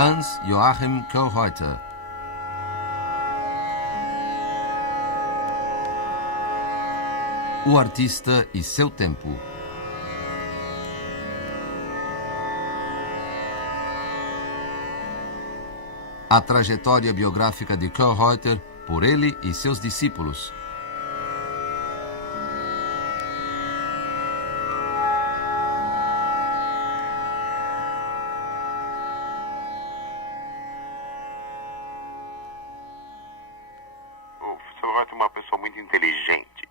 Hans Joachim Kohlreuter. O artista e seu tempo. A trajetória biográfica de Kohlreuter por ele e seus discípulos. O Kohlreuter é uma pessoa muito inteligente.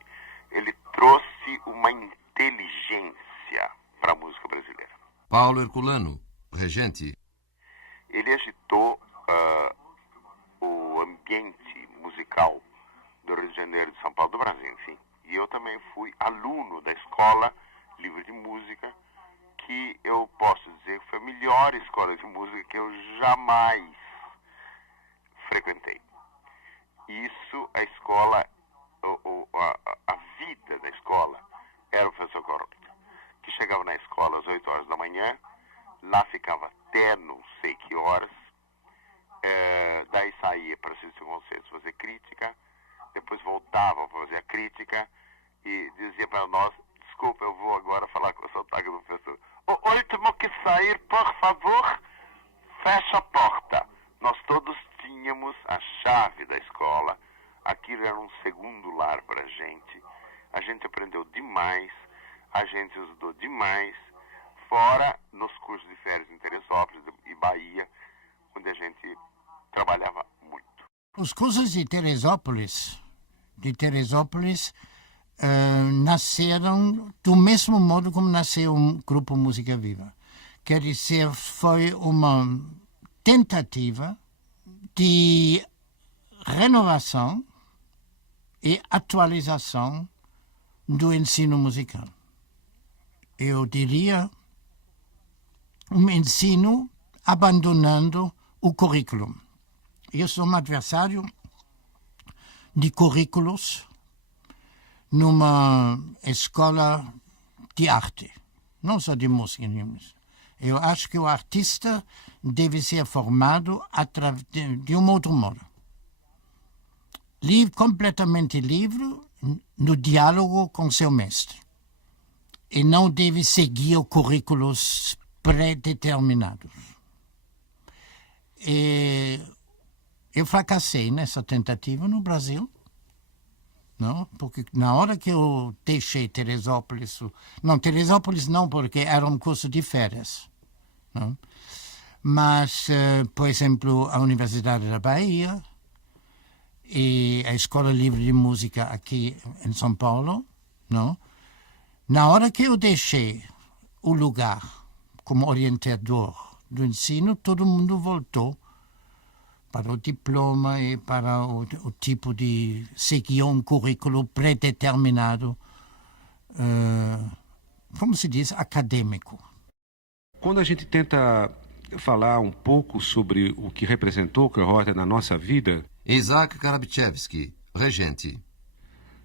Ele trouxe uma inteligência para a música brasileira. Paulo Herculano, regente. Ele agitou o ambiente musical do Rio de Janeiro, de São Paulo, do Brasil, enfim. E eu também fui aluno da Escola Livre de Música, que eu posso dizer que foi a melhor escola de música que eu jamais frequentei. Isso, a escola, a vida da escola era o professor Kohlreuter, que chegava na escola às 8 horas da manhã, lá ficava até não sei que horas, daí saía para assistir o concerto, fazer crítica, depois voltava para fazer a crítica e dizia para nós: desculpa, eu vou agora falar com o sotaque do professor. O último que sair, por favor, fecha a porta. Nós todos tínhamos a chave da escola, aquilo era um segundo lar para a gente aprendeu demais, a gente estudou demais, fora nos cursos de férias em Teresópolis e Bahia, onde a gente trabalhava muito. Os cursos de Teresópolis nasceram do mesmo modo como nasceu o Grupo Música Viva. Quer dizer, foi uma tentativa de renovação e atualização do ensino musical. Eu diria um ensino abandonando o currículo. Eu sou um adversário de currículos numa escola de arte, não só de música. Eu acho que o artista deve ser formado de um outro modo. Completamente livre no diálogo com seu mestre. E não deve seguir currículos pré-determinados. Eu fracassei nessa tentativa no Brasil, não? Porque na hora que eu deixei Teresópolis, não, porque era um curso de férias, não? Mas, por exemplo, a Universidade da Bahia e a Escola Livre de Música aqui em São Paulo, não? Na hora que eu deixei o lugar como orientador do ensino, todo mundo voltou para o diploma e para o tipo de seguir um currículo pré-determinado, como se diz, acadêmico. Quando a gente tenta falar um pouco sobre o que representou Kohlreuter na nossa vida... Isaac Karabchevsky, regente.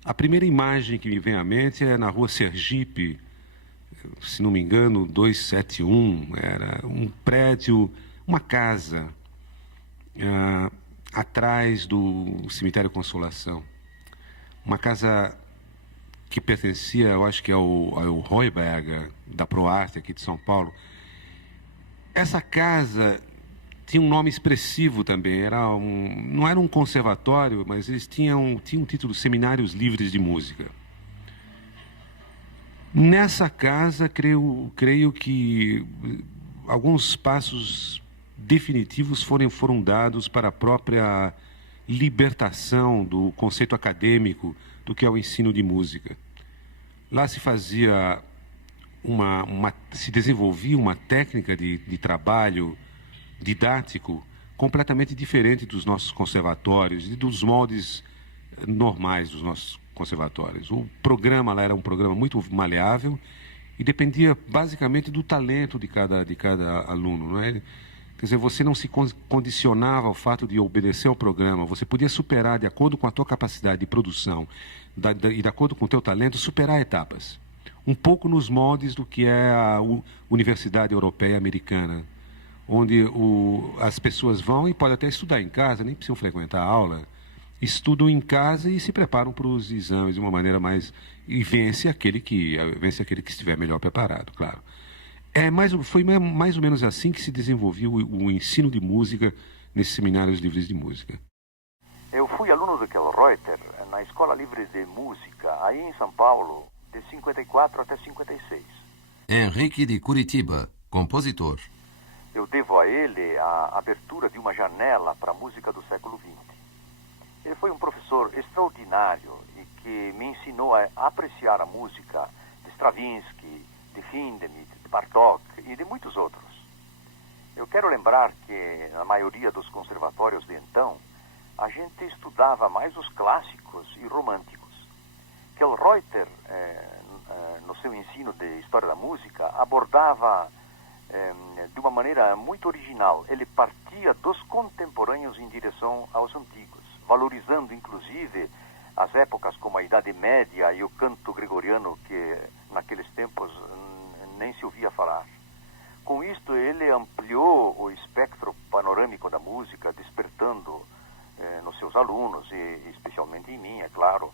A primeira imagem que me vem à mente é na rua Sergipe, se não me engano, 271, era um prédio, uma casa, atrás do Cemitério Consolação. Uma casa que pertencia, eu acho que ao Heuberger, da ProArte aqui de São Paulo. Essa casa tinha um nome expressivo também, não era um conservatório, mas eles tinham um título Seminários Livres de Música. Nessa casa, creio que alguns passos definitivos foram dados para a própria libertação do conceito acadêmico do que é o ensino de música. Lá se fazia se desenvolvia uma técnica de trabalho didático completamente diferente dos nossos conservatórios e dos moldes normais dos nossos conservatórios. O programa lá era um programa muito maleável e dependia basicamente do talento de cada aluno, não é? Quer dizer, você não se condicionava ao fato de obedecer ao programa, você podia superar, de acordo com a tua capacidade de produção e de acordo com o teu talento, superar etapas. Um pouco nos moldes do que é a Universidade Europeia Americana, onde as pessoas vão e podem até estudar em casa, nem precisam frequentar a aula, estudam em casa e se preparam para os exames de uma maneira mais... E vence aquele que estiver melhor preparado, claro. Foi mais ou menos assim que se desenvolveu o ensino de música nesses seminários livres de música. Eu fui aluno do Kellreuter na Escola Livre de Música, aí em São Paulo, de 54 até 56. Henrique de Curitiba, compositor. Eu devo a ele a abertura de uma janela para a música do século XX. Ele foi um professor extraordinário e que me ensinou a apreciar a música de Stravinsky, de Hindemith, de Bartók e de muitos outros. Eu quero lembrar que na maioria dos conservatórios de então, a gente estudava mais os clássicos e românticos. Kellreuter, no seu ensino de História da Música, abordava de uma maneira muito original. Ele partia dos contemporâneos em direção aos antigos, valorizando inclusive as épocas como a Idade Média e o canto gregoriano, que naqueles tempos nem se ouvia falar. Com isto, ele ampliou o espectro panorâmico da música, despertando nos seus alunos, e especialmente em mim, é claro,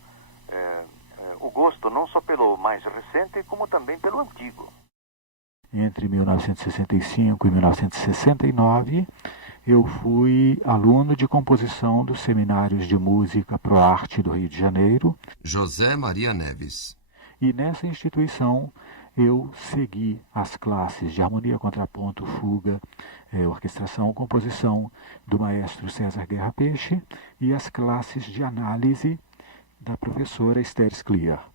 o gosto não só pelo mais recente, como também pelo antigo. Entre 1965 e 1969, eu fui aluno de composição dos Seminários de Música Pro Arte do Rio de Janeiro. José Maria Neves. E nessa instituição eu segui as classes de harmonia, contraponto, fuga, orquestração, composição do maestro César Guerra Peixe e as classes de análise da professora Esther Scliar.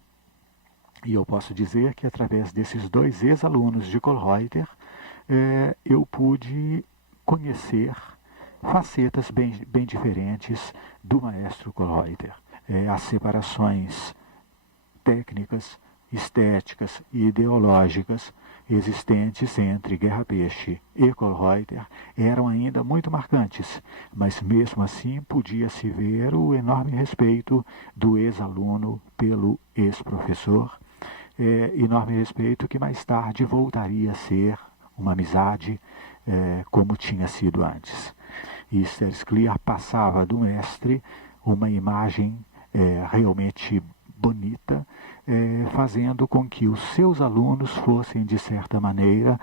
E eu posso dizer que através desses dois ex-alunos de Kellreuter, eu pude conhecer facetas bem diferentes do maestro Kellreuter. As separações técnicas, estéticas e ideológicas existentes entre Guerra Peixe e Kellreuter eram ainda muito marcantes, mas mesmo assim podia-se ver o enorme respeito do ex-aluno pelo ex-professor, enorme respeito que mais tarde voltaria a ser uma amizade como tinha sido antes. E Esther Scliar passava do mestre uma imagem realmente bonita, fazendo com que os seus alunos fossem, de certa maneira,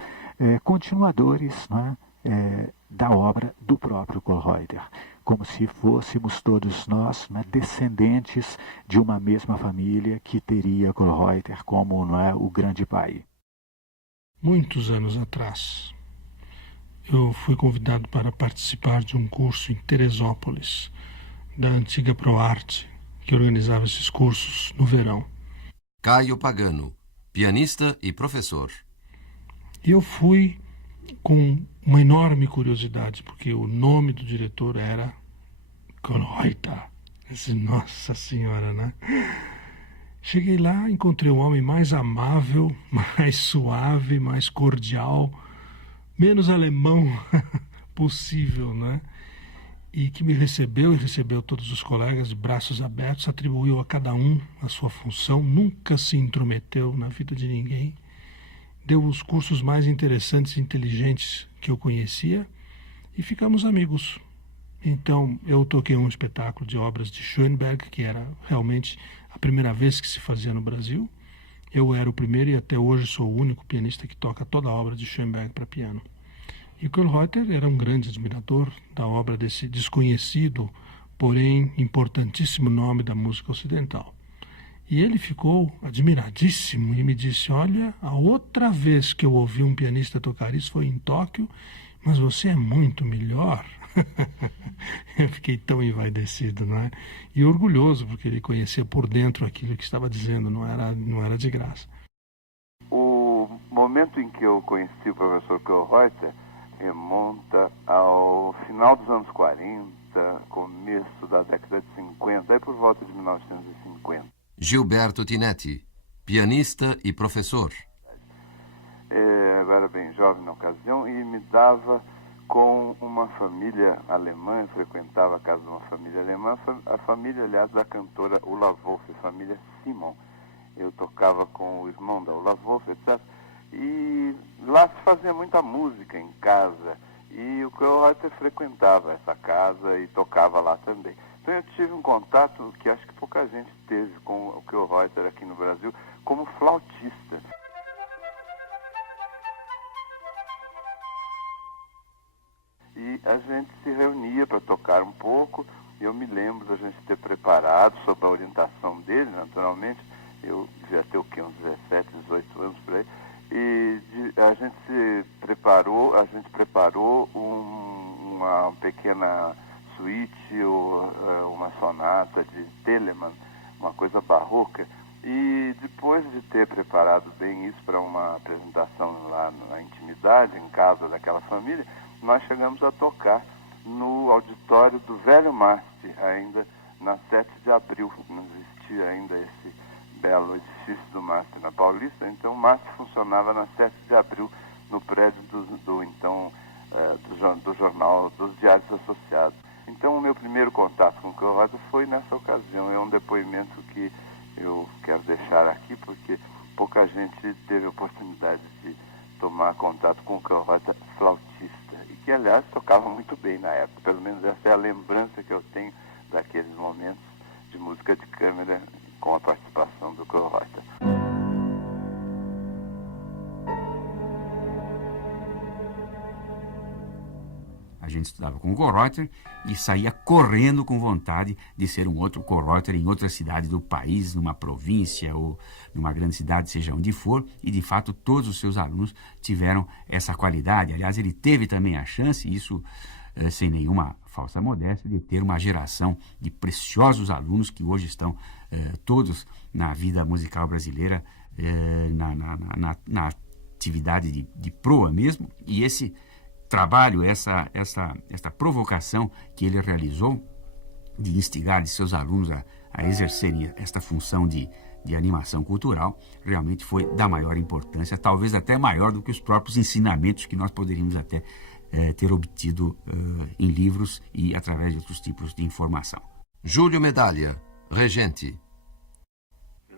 continuadores, não é, da obra do próprio Kellreuter, como se fôssemos todos nós, né, descendentes de uma mesma família que teria Kellreuter como, não é, o grande pai. Muitos anos atrás, eu fui convidado para participar de um curso em Teresópolis, da antiga ProArte, que organizava esses cursos no verão. Caio Pagano, pianista e professor. E eu fui com uma enorme curiosidade, porque o nome do diretor era Kellreuter. Nossa Senhora, né? Cheguei lá, encontrei o homem mais amável, mais suave, mais cordial, menos alemão possível, né? E que me recebeu e recebeu todos os colegas de braços abertos, atribuiu a cada um a sua função, nunca se intrometeu na vida de ninguém, deu os cursos mais interessantes e inteligentes que eu conhecia e ficamos amigos. Então eu toquei um espetáculo de obras de Schoenberg, que era realmente a primeira vez que se fazia no Brasil. Eu era o primeiro e até hoje sou o único pianista que toca toda a obra de Schoenberg para piano. E Kellreuter era um grande admirador da obra desse desconhecido, porém importantíssimo nome da música ocidental. E ele ficou admiradíssimo e me disse: olha, a outra vez que eu ouvi um pianista tocar isso foi em Tóquio, mas você é muito melhor. Eu fiquei tão envaidecido, não é? E orgulhoso, porque ele conhecia por dentro aquilo que estava dizendo, não era de graça. O momento em que eu conheci o professor Kellreuter remonta ao final dos anos 40, começo da década de 50, aí por volta de 1950. Gilberto Tinetti, pianista e professor. Eu era bem jovem na ocasião e me dava com uma família alemã, eu frequentava a casa de uma família alemã, a família, aliás, da cantora Ulla Wolf, a família Simon. Eu tocava com o irmão da Ulla Wolf, etc. E lá se fazia muita música em casa, E o Kohlreuter frequentava essa casa e tocava lá também. Então eu tive um contato que acho que pouca gente teve com o Kohlreuter aqui no Brasil como flautista. E a gente se reunia para tocar um pouco. Eu me lembro da gente ter preparado, sob a orientação dele, naturalmente. Eu devia ter uns 17, 18 anos por aí. E a gente preparou uma pequena suíte ou uma sonata de Telemann, uma coisa barroca. E depois de ter preparado bem isso para uma apresentação lá na intimidade, em casa daquela família, nós chegamos a tocar no auditório do Velho MASP, ainda na 7 de abril. Não existia ainda esse belo edifício do MASP na Paulista, então o MASP funcionava na 7 de abril, no prédio do jornal dos Diários Associados. Então o meu primeiro contato com o Kohlreuter foi nessa ocasião. É um depoimento que eu quero deixar aqui, porque pouca gente teve a oportunidade de tomar contato com o Kohlreuter flautista, e que, aliás, tocava muito bem na época. Pelo menos essa é a lembrança que eu tenho daqueles momentos de música de câmara com a participação do Kohlreuter. A gente estudava com o Kohlreuter e saía correndo com vontade de ser um outro Kohlreuter em outra cidade do país, numa província ou numa grande cidade, seja onde for, e de fato todos os seus alunos tiveram essa qualidade. Aliás, ele teve também a chance, isso sem nenhuma falsa modéstia, de ter uma geração de preciosos alunos que hoje estão todos na vida musical brasileira, na atividade de proa mesmo, e esse trabalho, esta provocação que ele realizou de instigar de seus alunos a exercerem esta função de animação cultural, realmente foi da maior importância, talvez até maior do que os próprios ensinamentos que nós poderíamos até ter obtido em livros e através de outros tipos de informação. Júlio Medalha, regente.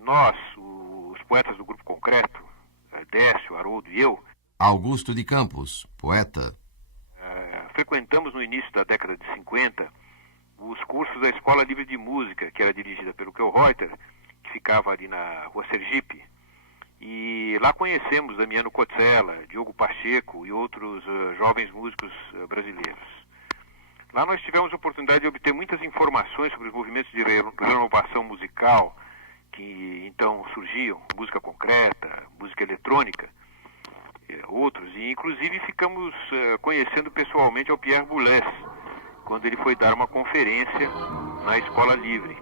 Nós, os poetas do Grupo Concreto, Décio, Haroldo e eu, Augusto de Campos, poeta. Frequentamos no início da década de 50 os cursos da Escola Livre de Música, que era dirigida pelo Kohlreuter, que ficava ali na Rua Sergipe. E lá conhecemos Damiano Cotzella, Diogo Pacheco e outros jovens músicos brasileiros. Lá nós tivemos a oportunidade de obter muitas informações sobre os movimentos de renovação musical que então surgiam, música concreta, música eletrônica, outros, e inclusive ficamos conhecendo pessoalmente ao Pierre Boulez, quando ele foi dar uma conferência na Escola Livre.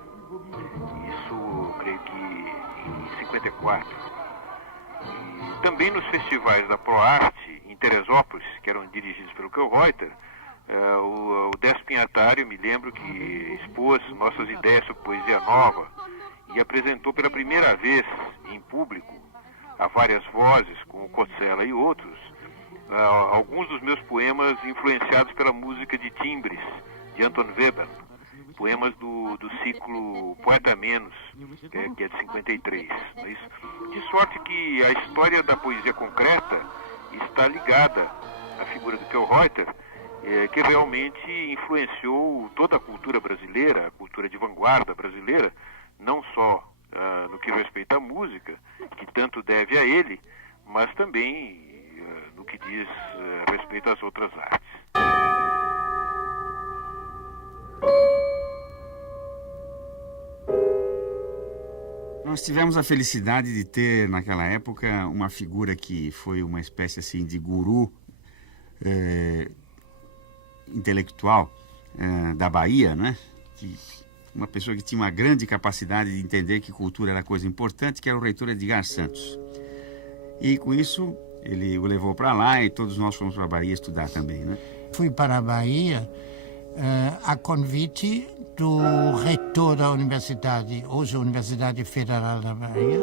Isso, creio que em 54. E também nos festivais da ProArte, em Teresópolis, que eram dirigidos pelo Kohlreuter, o Décio Pinhatari, eu me lembro que expôs nossas ideias sobre poesia nova e apresentou pela primeira vez em público, a várias vozes, com o Cotzella e outros, alguns dos meus poemas influenciados pela música de timbres de Anton Webern, poemas do ciclo Poeta Menos, que é de 53. De sorte que a história da poesia concreta está ligada à figura do Kohlreuter, que realmente influenciou toda a cultura brasileira, a cultura de vanguarda brasileira, não só no que respeita à música, que tanto deve a ele, mas também no que diz respeito às outras artes. Nós tivemos a felicidade de ter, naquela época, uma figura que foi uma espécie assim de guru intelectual da Bahia, né? Uma pessoa que tinha uma grande capacidade de entender que cultura era coisa importante, que era o reitor Edgar Santos. E com isso, ele o levou para lá e todos nós fomos para a Bahia estudar também, né? Fui para a Bahia a convite do reitor da universidade, hoje a Universidade Federal da Bahia,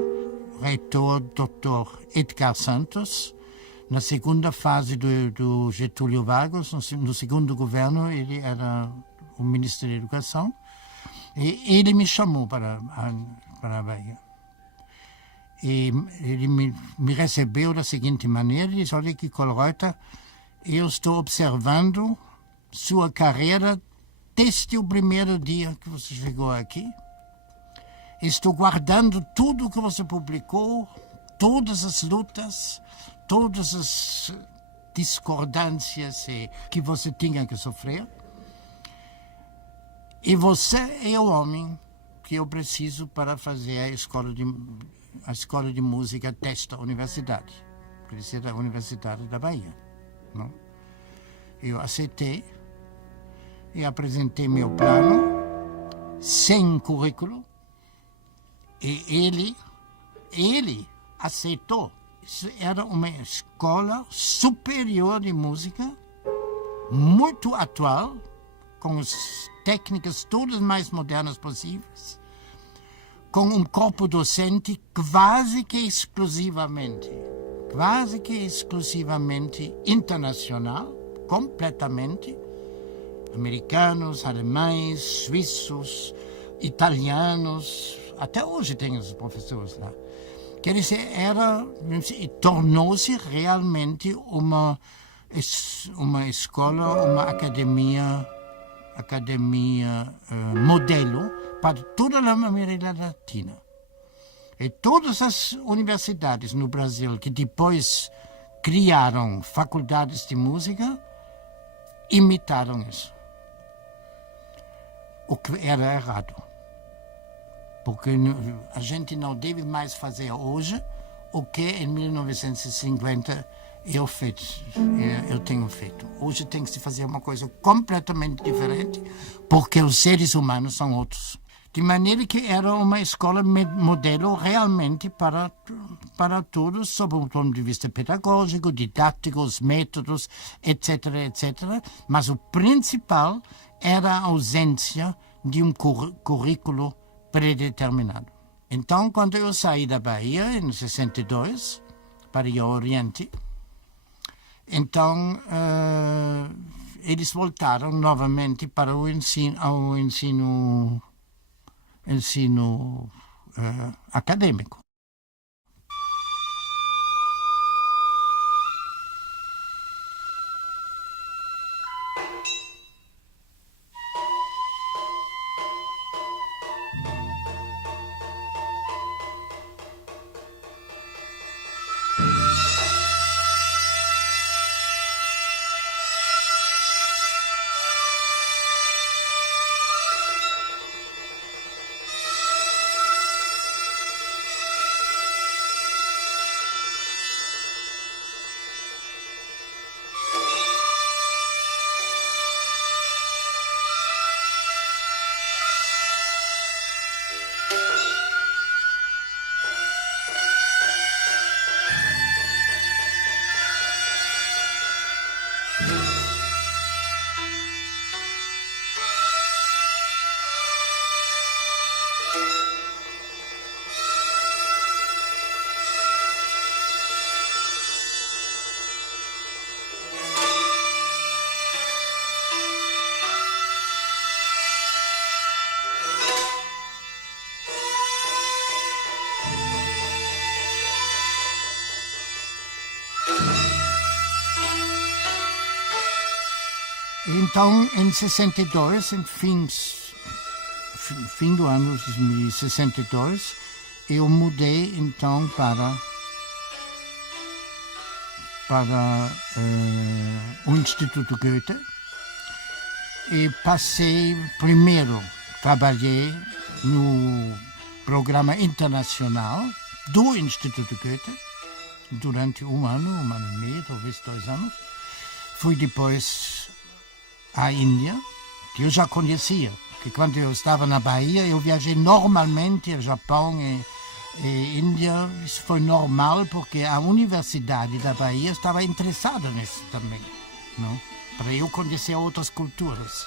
reitor Dr. Edgar Santos. Na segunda fase do Getúlio Vargas, no segundo governo, ele era o ministro da Educação. E ele me chamou para a Bahia. E ele me recebeu da seguinte maneira, ele disse, olha que Kohlreuter Eu estou observando sua carreira desde o primeiro dia que você chegou aqui. Estou guardando tudo que você publicou, todas as lutas, todas as discordâncias que você tinha que sofrer. E você é o homem que eu preciso para fazer a escola de música desta universidade. Precisa da Universidade da Bahia. Não? Eu aceitei e apresentei meu plano sem currículo. E ele aceitou. Isso era uma escola superior de música, muito atual, com as técnicas todas mais modernas possíveis, com um corpo docente quase que exclusivamente internacional, completamente, americanos, alemães, suíços, italianos, até hoje tem os professores lá. Quer dizer, tornou-se realmente uma escola, uma academia modelo para toda a América Latina. E todas as universidades no Brasil que depois criaram faculdades de música imitaram isso. O que era errado. Porque a gente não deve mais fazer hoje o que em 1950 eu tenho feito. Hoje tem que se fazer uma coisa completamente diferente, porque os seres humanos são outros. De maneira que era uma escola modelo realmente para todos, sob o ponto de vista pedagógico, didático, os métodos, etc., etc. Mas o principal era a ausência de um currículo predeterminado. Então, quando eu saí da Bahia, em 62, para ir ao Oriente, então eles voltaram novamente para o ensino acadêmico. Então, em 62, em fim do ano de 62, eu mudei então para o Instituto Goethe e trabalhei no programa internacional do Instituto Goethe durante um ano e meio, talvez 2 anos. Fui depois à Índia, que eu já conhecia, porque quando eu estava na Bahia, eu viajei normalmente ao Japão e Índia. Isso foi normal, porque a Universidade da Bahia estava interessada nisso também, não? Para eu conhecer outras culturas.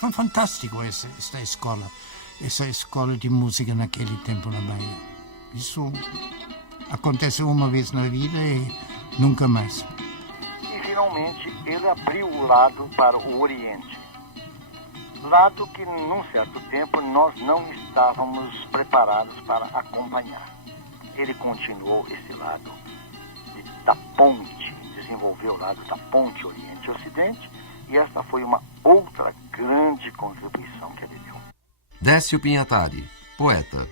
Foi fantástico essa escola de música naquele tempo na Bahia. Isso aconteceu uma vez na vida e nunca mais. Finalmente, ele abriu o lado para o Oriente. Lado que, num certo tempo, nós não estávamos preparados para acompanhar. Ele continuou esse lado da ponte, desenvolveu o lado da ponte Oriente-Ocidente, e esta foi uma outra grande contribuição que ele deu. Décio Pinhatari, poeta.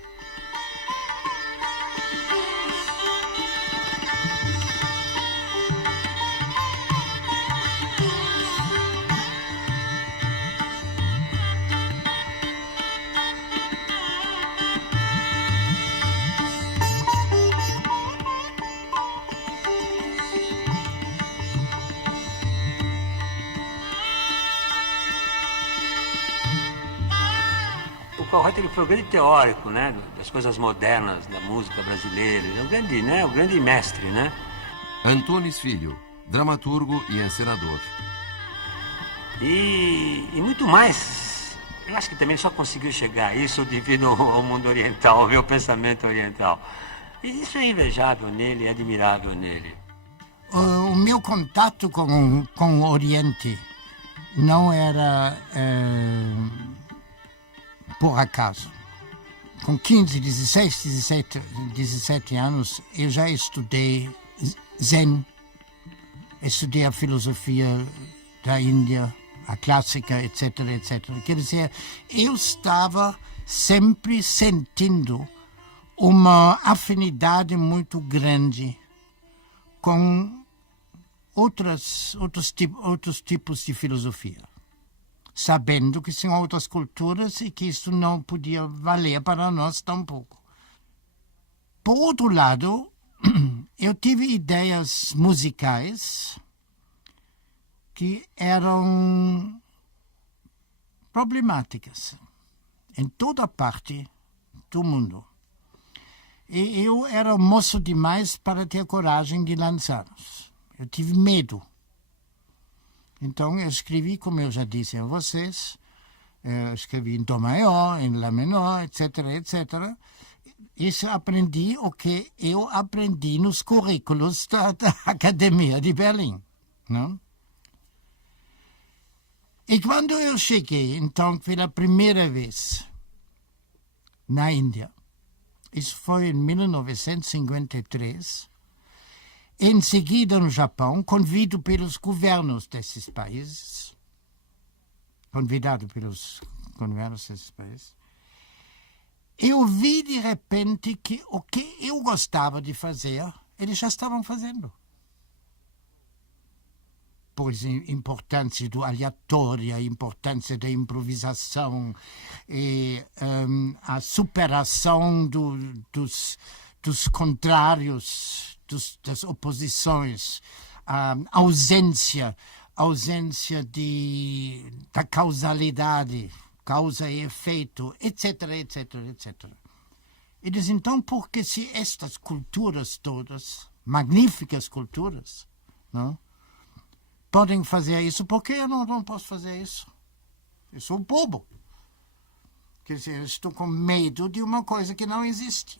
O Kollhoiter, ele foi o grande teórico, né, das coisas modernas da música brasileira. Ele é o grande mestre, né? Antunes Filho, dramaturgo e encenador. E muito mais. Eu acho que também só conseguiu chegar a isso devido ao mundo oriental, ao meu pensamento oriental. E isso é invejável nele, é admirável nele. O meu contato com o Oriente não era por acaso. Com 15, 16, 17 anos, eu já estudei Zen, estudei a filosofia da Índia, a clássica, etc, etc. Quer dizer, eu estava sempre sentindo uma afinidade muito grande com outros tipos de filosofia, sabendo que são outras culturas e que isso não podia valer para nós tampouco. Por outro lado, eu tive ideias musicais que eram problemáticas em toda parte do mundo. E eu era moço demais para ter coragem de lançá-los. Eu tive medo. Então, eu escrevi, como eu já disse a vocês, eu escrevi em Dó maior, em Lá menor, etc, etc. Isso aprendi o que eu aprendi nos currículos da Academia de Berlim. Não? E quando eu cheguei, então, pela primeira vez na Índia, isso foi em 1953, em seguida, no Japão, convidado pelos governos desses países, eu vi de repente que o que eu gostava de fazer, eles já estavam fazendo. Por exemplo, a importância do aleatório, a importância da improvisação, e, a superação dos contrários, das oposições, a ausência da causalidade, causa e efeito, etc, etc, etc. E diz, então, porque se estas culturas todas, magníficas culturas, não, podem fazer isso, por que eu não posso fazer isso? Eu sou bobo. Quer dizer, eu estou com medo de uma coisa que não existe.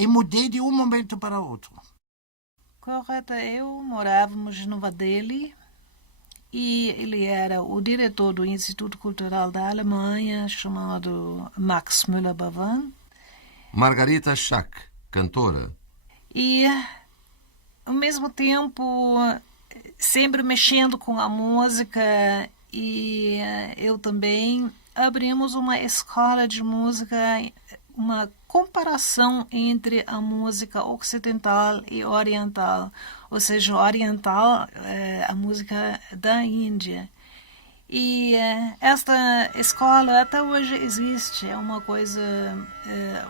E mudei de um momento para outro. Correto, eu morávamos em Nova Delhi e ele era o diretor do Instituto Cultural da Alemanha, chamado Max Müller-Bavin. Margarita Schack, cantora. E, ao mesmo tempo, sempre mexendo com a música, e eu também abrimos uma escola de música, uma comparação entre a música ocidental e oriental, ou seja, oriental, a música da Índia. E esta escola até hoje existe, é uma coisa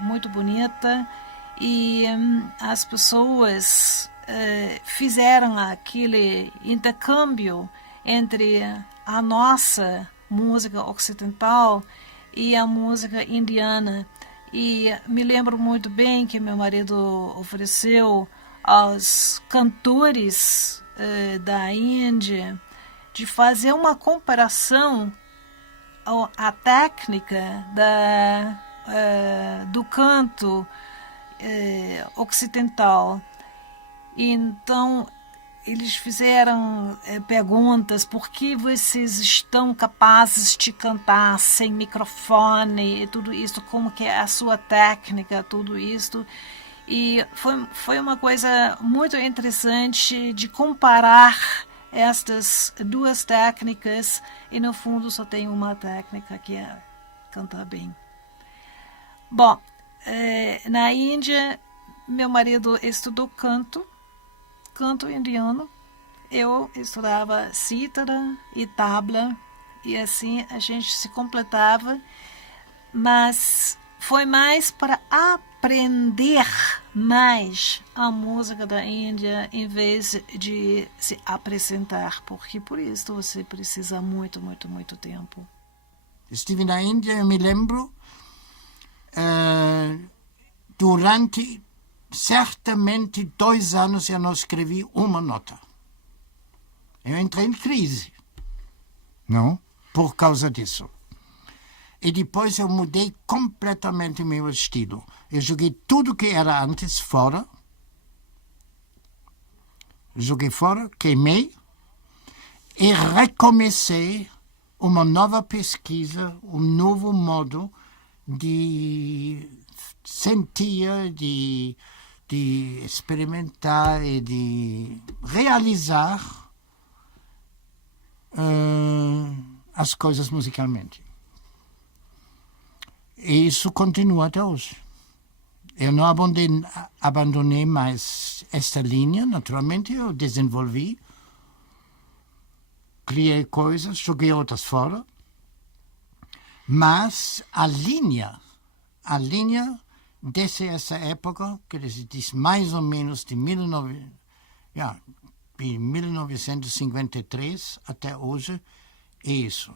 muito bonita, e as pessoas fizeram aquele intercâmbio entre a nossa música ocidental e a música indiana. E me lembro muito bem que meu marido ofereceu aos cantores da Índia de fazer uma comparação à técnica do canto ocidental. Então, eles fizeram perguntas: por que vocês estão capazes de cantar sem microfone e tudo isso, como que é a sua técnica, tudo isso. E foi uma coisa muito interessante de comparar estas duas técnicas, e no fundo só tem uma técnica, que é cantar bem. Bom, na Índia, meu marido estudou canto indiano. Eu estudava cítara e tabla, e assim a gente se completava, mas foi mais para aprender mais a música da Índia em vez de se apresentar, porque por isso você precisa muito, muito, muito tempo. Estive na Índia, eu me lembro, durante certamente 2 anos eu não escrevi uma nota. Eu entrei em crise, não? Por causa disso. E depois eu mudei completamente meu estilo. Eu joguei tudo que era antes fora. Joguei fora, queimei. E recomecei uma nova pesquisa, um novo modo de sentir, de experimentar e de realizar as coisas musicalmente. E isso continua até hoje. Eu não abandonei mais esta linha, naturalmente, eu desenvolvi, criei coisas, joguei outras fora, mas a linha desde essa época, que diz mais ou menos de 1953 até hoje, é isso.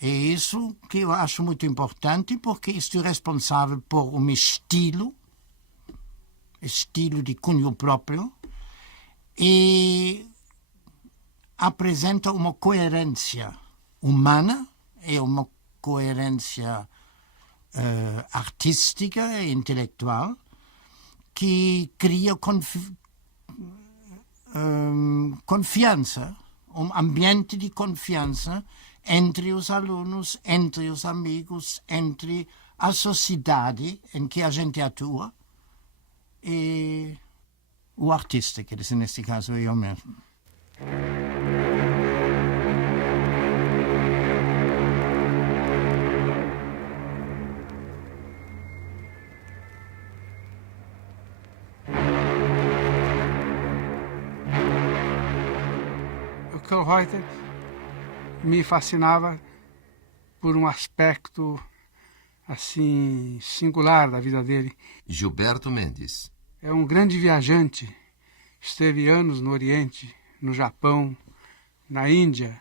É isso que eu acho muito importante, porque estou responsável por um estilo de cunho próprio, e apresenta uma coerência humana e uma coerência artística e intelectual que cria confiança, um ambiente de confiança entre os alunos, entre os amigos, entre a sociedade em que a gente atua e o artista, que neste caso é eu mesmo. O Kölreuter me fascinava por um aspecto assim singular da vida dele. Gilberto Mendes. É um grande viajante. Esteve anos no Oriente, no Japão, na Índia.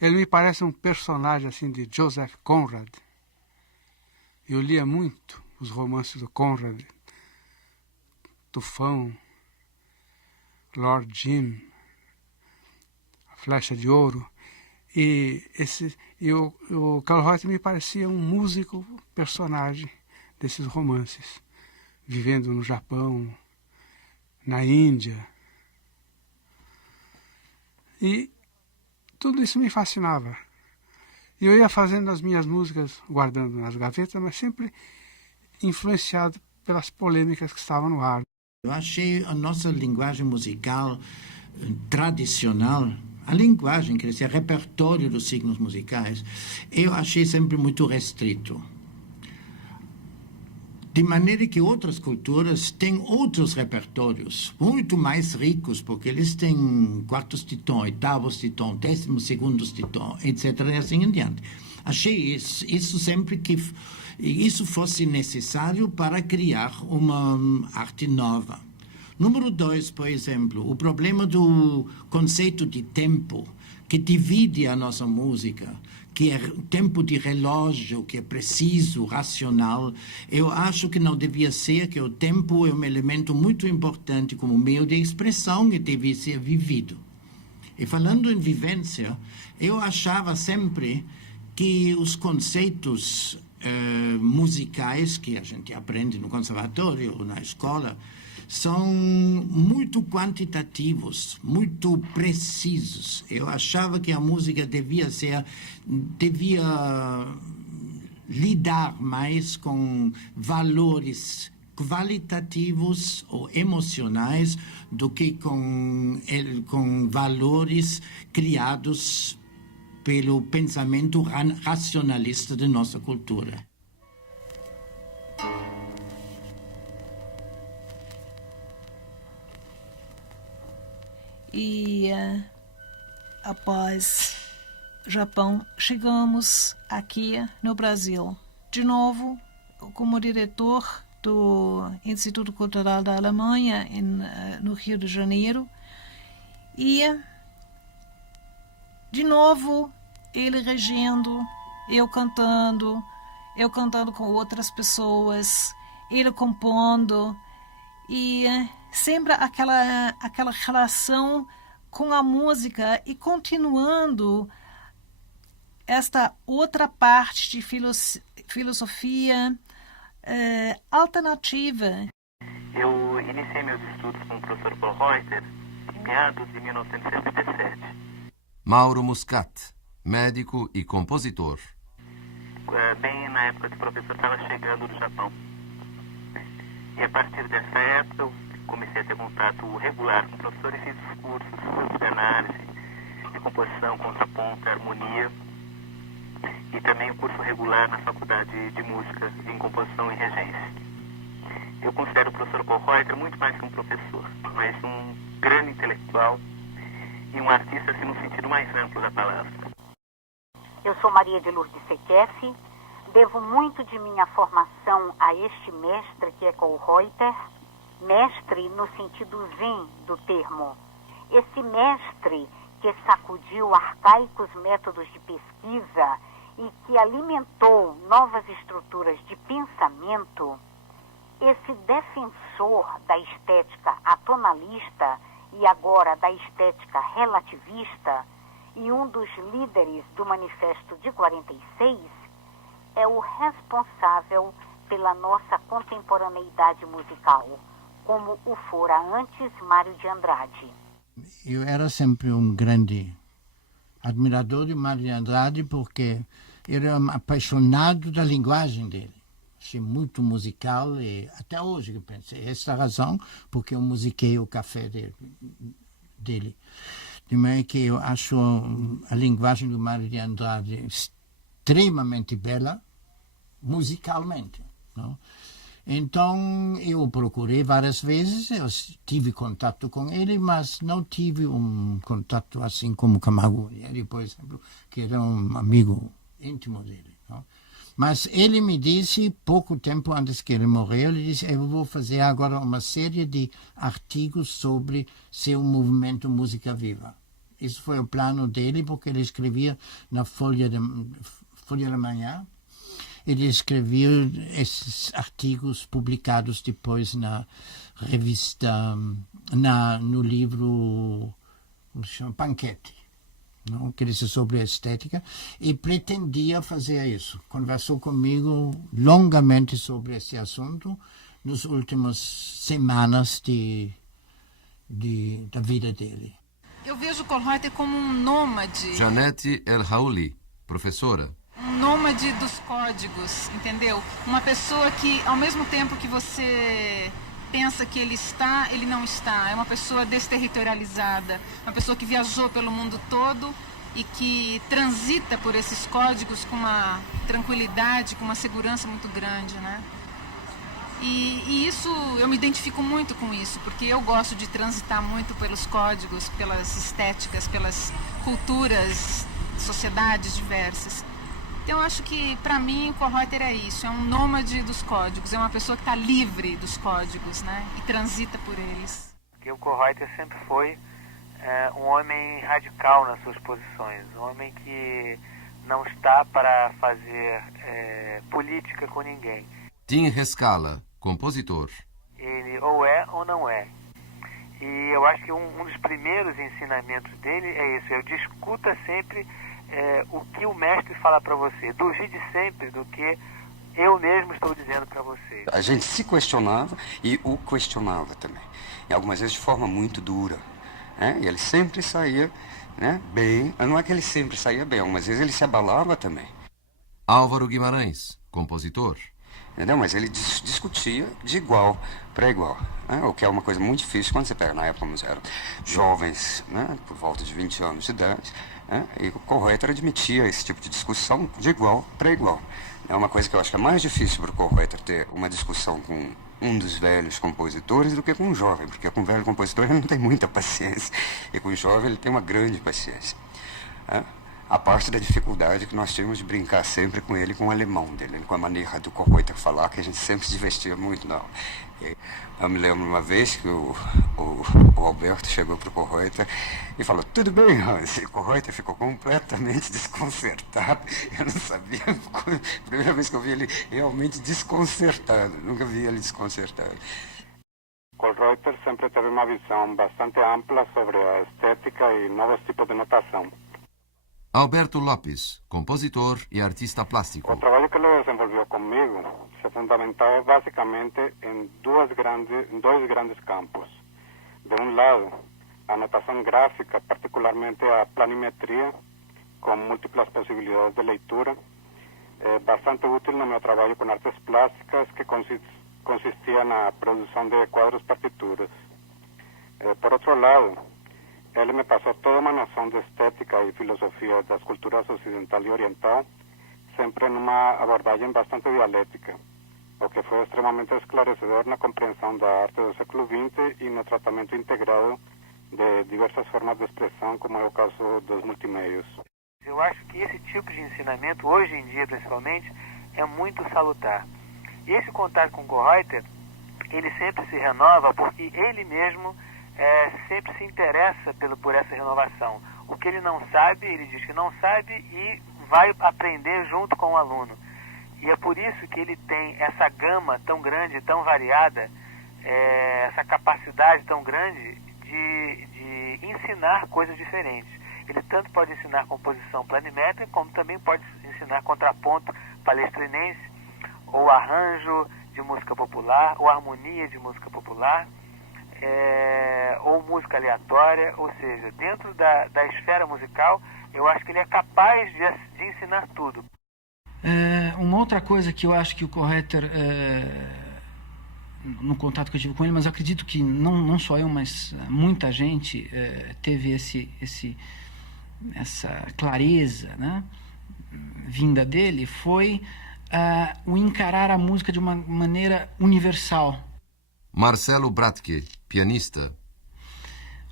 Ele me parece um personagem assim de Joseph Conrad. Eu lia muito os romances do Conrad. Tufão, Lord Jim, A Flecha de Ouro. E o Kölreuter me parecia um músico personagem desses romances, vivendo no Japão, na Índia. E tudo isso me fascinava. E eu ia fazendo as minhas músicas, guardando nas gavetas, mas sempre influenciado pelas polêmicas que estavam no ar. Eu achei a nossa linguagem musical tradicional, a linguagem, quer dizer, o repertório dos signos musicais, eu achei sempre muito restrito. De maneira que outras culturas têm outros repertórios, muito mais ricos, porque eles têm quartos de tom, oitavos de tom, 12º de tom, etc. e assim em diante. Achei isso sempre que isso fosse necessário para criar uma arte nova. Número 2, por exemplo, o problema do conceito de tempo, que divide a nossa música, que é tempo de relógio, que é preciso, racional. Eu acho que não devia ser, que o tempo é um elemento muito importante como meio de expressão e deve ser vivido. E falando em vivência, eu achava sempre que os conceitos musicais que a gente aprende no conservatório ou na escola são muito quantitativos, muito precisos. Eu achava que a música devia lidar mais com valores qualitativos ou emocionais do que com valores criados pelo pensamento racionalista de nossa cultura. E após Japão, chegamos aqui no Brasil. De novo, como diretor do Instituto Cultural da Alemanha, no Rio de Janeiro. E, de novo, ele regendo, eu cantando com outras pessoas, ele compondo. E sempre aquela relação com a música e continuando esta outra parte de filosofia alternativa. Eu iniciei meus estudos com o professor Paul Reuter em meados de 1977. Mauro Muscat, médico e compositor. Bem na época que o professor estava chegando do Japão. E a partir dessa época eu comecei a ter contato regular com o professor e fiz os cursos de análise, de composição, contraponto, harmonia, e também o curso regular na Faculdade de Música, em Composição e Regência. Eu considero o professor Paul Reuter muito mais que um professor, mas um grande intelectual e um artista assim, no sentido mais amplo da palavra. Eu sou Maria de Lourdes Sequefe, devo muito de minha formação a este mestre que é Paul Reuter, mestre no sentido zen do termo. Esse mestre que sacudiu arcaicos métodos de pesquisa e que alimentou novas estruturas de pensamento, esse defensor da estética atonalista e agora da estética relativista e um dos líderes do Manifesto de 46, é o responsável pela nossa contemporaneidade musical, como o fora antes Mário de Andrade. Eu era sempre um grande admirador de Mário de Andrade porque era apaixonado da linguagem dele. Achei muito musical e até hoje eu penso, é essa a razão porque eu musiquei o café dele. De maneira que eu acho a linguagem do Mário de Andrade extremamente bela, musicalmente. Não? Então, eu procurei várias vezes, eu tive contato com ele, mas não tive um contato assim como Camagüey, por exemplo, que era um amigo íntimo dele. Não? Mas ele me disse, pouco tempo antes que ele morreu, ele disse, eu vou fazer agora uma série de artigos sobre seu movimento Música Viva. Isso foi o plano dele, porque ele escrevia na Folha da Manhã. Ele escrevia esses artigos publicados depois na revista, no livro, como se chama, Panquete, não? Que disse sobre a estética, e pretendia fazer isso. Conversou comigo longamente sobre esse assunto nas últimas semanas da vida dele. Eu vejo o Paul Reuter como um nômade. Janete El Haouli, professora. Um nômade dos códigos, entendeu? Uma pessoa que, ao mesmo tempo que você pensa que ele está, ele não está. É uma pessoa desterritorializada, uma pessoa que viajou pelo mundo todo e que transita por esses códigos com uma tranquilidade, com uma segurança muito grande, né? E isso, eu me identifico muito com isso, porque eu gosto de transitar muito pelos códigos, pelas estéticas, pelas culturas, sociedades diversas. Então, eu acho que, para mim, o Paul Reuter é isso, é um nômade dos códigos, é uma pessoa que está livre dos códigos, né, e transita por eles. Porque o Paul Reuter sempre foi um homem radical nas suas posições, um homem que não está para fazer política com ninguém. Tim Rescala, compositor. Ele ou é ou não é. E eu acho que um dos primeiros ensinamentos dele é isso, discuta sempre o que o mestre fala para você. Duvide sempre do que eu mesmo estou dizendo para você. A gente se questionava e o questionava também. E algumas vezes de forma muito dura. Né? E ele sempre saía, né, bem. Não é que ele sempre saía bem, algumas vezes ele se abalava também. Álvaro Guimarães, compositor. entendeu? Mas ele discutia de igual para igual, né? O que é uma coisa muito difícil quando você pega, na época, como eram jovens, né? Por volta de 20 anos de idade, né? E o Kollreuter admitia esse tipo de discussão de igual para igual. É uma coisa que eu acho que é mais difícil para o Kollreuter ter uma discussão com um dos velhos compositores do que com um jovem, porque com o velho compositor ele não tem muita paciência, e com o jovem ele tem uma grande paciência, né? A parte da dificuldade que nós tínhamos de brincar sempre com ele, com o alemão dele, com a maneira do Kollreuter falar, que a gente sempre se divertia muito, não. Eu me lembro uma vez que o Alberto chegou para o Kollreuter e falou: tudo bem, Hans? E o Kollreuter ficou completamente desconcertado. Eu não sabia, a primeira vez que eu vi ele realmente desconcertado, nunca vi ele desconcertado. Kollreuter sempre teve uma visão bastante ampla sobre a estética e novos tipos de notação. Alberto Lopes, compositor e artista plástico. O trabalho que ele desenvolveu comigo se fundamentava basicamente em dois grandes campos. De um lado, a notação gráfica, particularmente a planimetria, com múltiplas possibilidades de leitura, é bastante útil no meu trabalho com artes plásticas, que consistia na produção de quadros partituras. Por outro lado, ele me passou toda uma noção de estética e filosofia das culturas ocidental e oriental, sempre numa abordagem bastante dialética, o que foi extremamente esclarecedor na compreensão da arte do século XX e no tratamento integrado de diversas formas de expressão, como é o caso dos multimeios. Eu acho que esse tipo de ensinamento, hoje em dia principalmente, é muito salutar. E esse contato com o Kollreuter, ele sempre se renova porque ele mesmo sempre se interessa por essa renovação. O que ele não sabe, ele diz que não sabe e vai aprender junto com o aluno. E é por isso que ele tem essa gama tão grande, tão variada, essa capacidade tão grande de ensinar coisas diferentes. Ele tanto pode ensinar composição planimétrica, como também pode ensinar contraponto palestrinense, ou arranjo de música popular, ou harmonia de música popular, ou música aleatória, ou seja, dentro da esfera musical, eu acho que ele é capaz de ensinar tudo. Uma outra coisa que eu acho que o Kollreuter, no contato que eu tive com ele, mas eu acredito que não só eu, mas muita gente teve essa clareza, né, vinda dele, foi o encarar a música de uma maneira universal. Marcelo Bratke, pianista.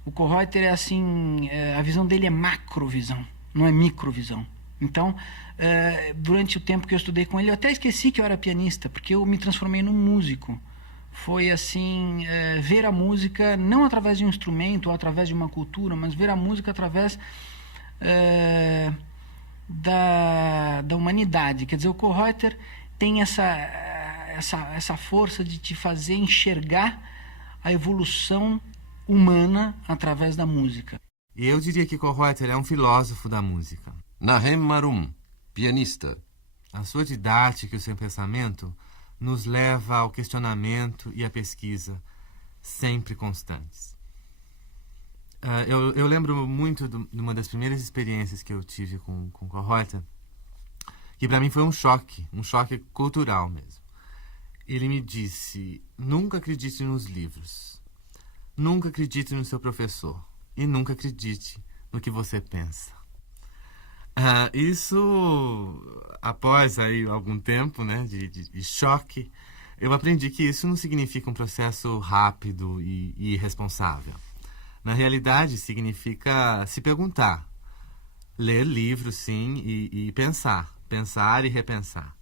O Kollreuter é assim, a visão dele é macrovisão, não é microvisão. Então, durante o tempo que eu estudei com ele, eu até esqueci que eu era pianista, porque eu me transformei num músico. Foi assim, ver a música não através de um instrumento ou através de uma cultura, mas ver a música através da humanidade. Quer dizer, o Kollreuter tem essa força de te fazer enxergar a evolução humana através da música. E eu diria que Kollreuter é um filósofo da música. Nahem Marum, pianista. A sua didática e o seu pensamento nos leva ao questionamento e à pesquisa, sempre constantes. Eu lembro muito de uma das primeiras experiências que eu tive com Kollreuter, que para mim foi um choque cultural mesmo. Ele me disse: nunca acredite nos livros, nunca acredite no seu professor e nunca acredite no que você pensa. Isso, após aí algum tempo, né, de choque, eu aprendi que isso não significa um processo rápido e irresponsável. Na realidade, significa se perguntar, ler livros, sim, e pensar e repensar.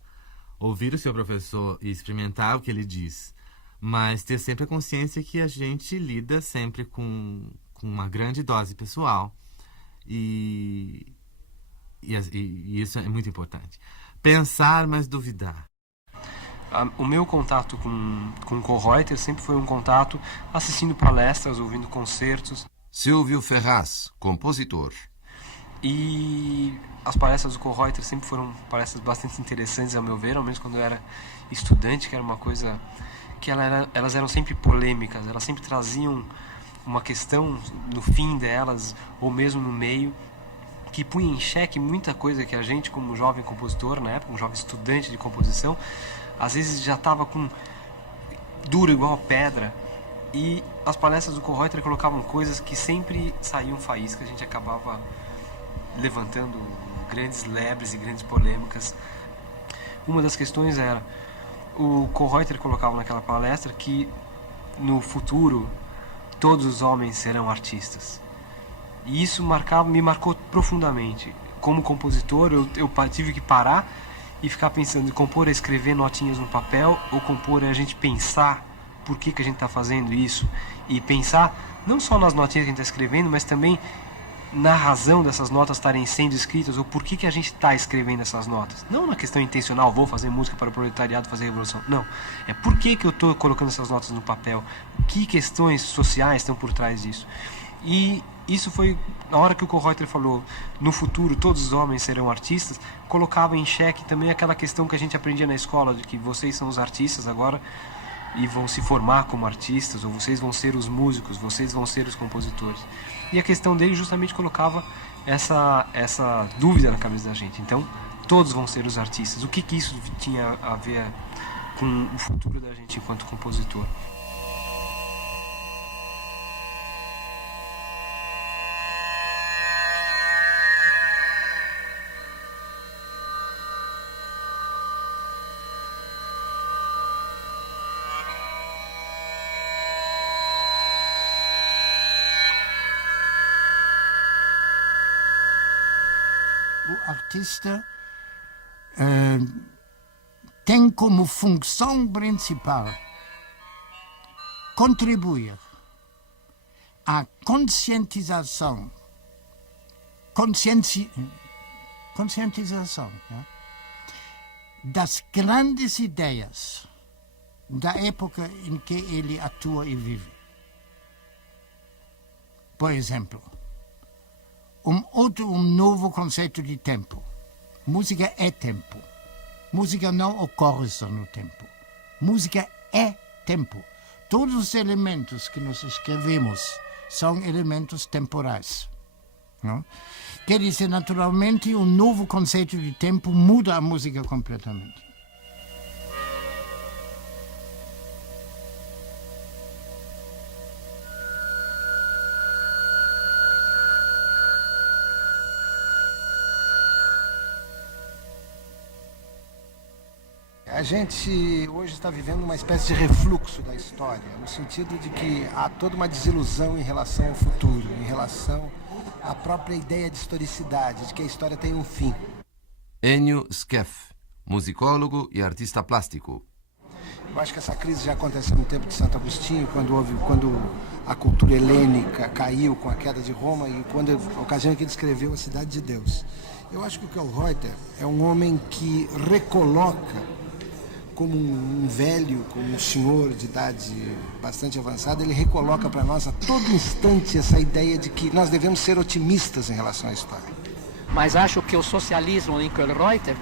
Ouvir o seu professor e experimentar o que ele diz, mas ter sempre a consciência que a gente lida sempre com uma grande dose pessoal e isso é muito importante. Pensar, mas duvidar. O meu contato com o Kollreuter sempre foi um contato assistindo palestras, ouvindo concertos. Silvio Ferraz, compositor. E as palestras do Kollreuter sempre foram palestras bastante interessantes, ao meu ver, ao menos quando eu era estudante, que era uma coisa que elas eram sempre polêmicas, elas sempre traziam uma questão no fim delas, ou mesmo no meio, que punha em xeque muita coisa que a gente, como jovem compositor, na época, um jovem estudante de composição, às vezes já estava duro igual pedra, e as palestras do Kollreuter colocavam coisas que sempre saíam faísca, a gente acabava levantando grandes lebres e grandes polêmicas. Uma das questões era, o Kollreuter colocava naquela palestra que no futuro todos os homens serão artistas. E isso me marcou profundamente. Como compositor, eu tive que parar e ficar pensando em compor, escrever notinhas no papel, ou compor a gente pensar por que a gente está fazendo isso, e pensar não só nas notinhas que a gente está escrevendo, mas também na razão dessas notas estarem sendo escritas, ou por que a gente está escrevendo essas notas. Não na questão intencional, vou fazer música para o proletariado, fazer revolução. Não. É por que eu estou colocando essas notas no papel. Que questões sociais estão por trás disso. E isso foi, na hora que o Kollreuter falou, no futuro todos os homens serão artistas, colocava em xeque também aquela questão que a gente aprendia na escola, de que vocês são os artistas agora e vão se formar como artistas, ou vocês vão ser os músicos, vocês vão ser os compositores. E a questão dele justamente colocava essa dúvida na cabeça da gente. Então, todos vão ser os artistas. O que isso tinha a ver com o futuro da gente enquanto compositor? O artista tem como função principal contribuir à conscientização, das grandes ideias da época em que ele atua e vive. Por exemplo, um novo conceito de tempo. Música é tempo. Música não ocorre só no tempo. Música é tempo. Todos os elementos que nós escrevemos são elementos temporais. Não? Quer dizer, naturalmente, um novo conceito de tempo muda a música completamente. A gente hoje está vivendo uma espécie de refluxo da história, no sentido de que há toda uma desilusão em relação ao futuro, em relação à própria ideia de historicidade, de que a história tem um fim. Ennio Skeff, musicólogo e artista plástico. Eu acho que essa crise já aconteceu no tempo de Santo Agostinho, quando a cultura helênica caiu com a queda de Roma e a ocasião em que ele escreveu A Cidade de Deus. Eu acho que o Kollreuter é um homem que recoloca, como um velho, como um senhor de idade bastante avançada, ele recoloca para nós a todo instante essa ideia de que nós devemos ser otimistas em relação à história. Mas acho que o socialismo em Kollreuter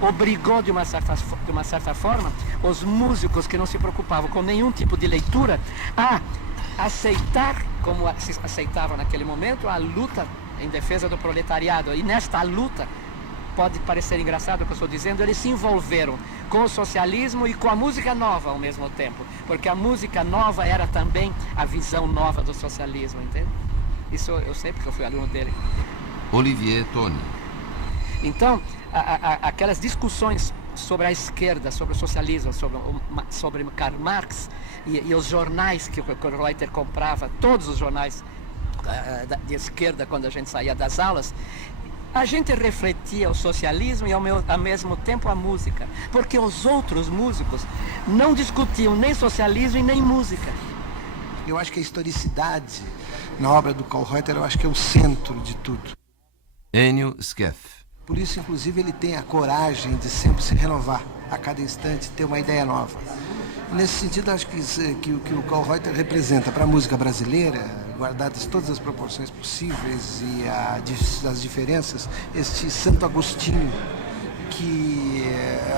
obrigou, de uma certa forma, os músicos que não se preocupavam com nenhum tipo de leitura a aceitar, como se aceitava naquele momento, a luta em defesa do proletariado. E nesta luta, pode parecer engraçado o que eu estou dizendo, eles se envolveram com o socialismo e com a música nova ao mesmo tempo, porque a música nova era também a visão nova do socialismo, entende? Isso eu sei porque eu fui aluno dele. Olivier Toni. Então, aquelas discussões sobre a esquerda, sobre o socialismo, sobre Karl Marx e os jornais que o Kollreuter comprava, todos os jornais de esquerda quando a gente saía das aulas, a gente refletia o socialismo e ao mesmo tempo a música, porque os outros músicos não discutiam nem socialismo e nem música. Eu acho que a historicidade na obra do Kollreuter, eu acho que é o centro de tudo. Ennio Skeff. Por isso, inclusive, ele tem a coragem de sempre se renovar, a cada instante ter uma ideia nova. Nesse sentido, acho que o Kollreuter representa para a música brasileira, guardadas todas as proporções possíveis e as diferenças, este Santo Agostinho que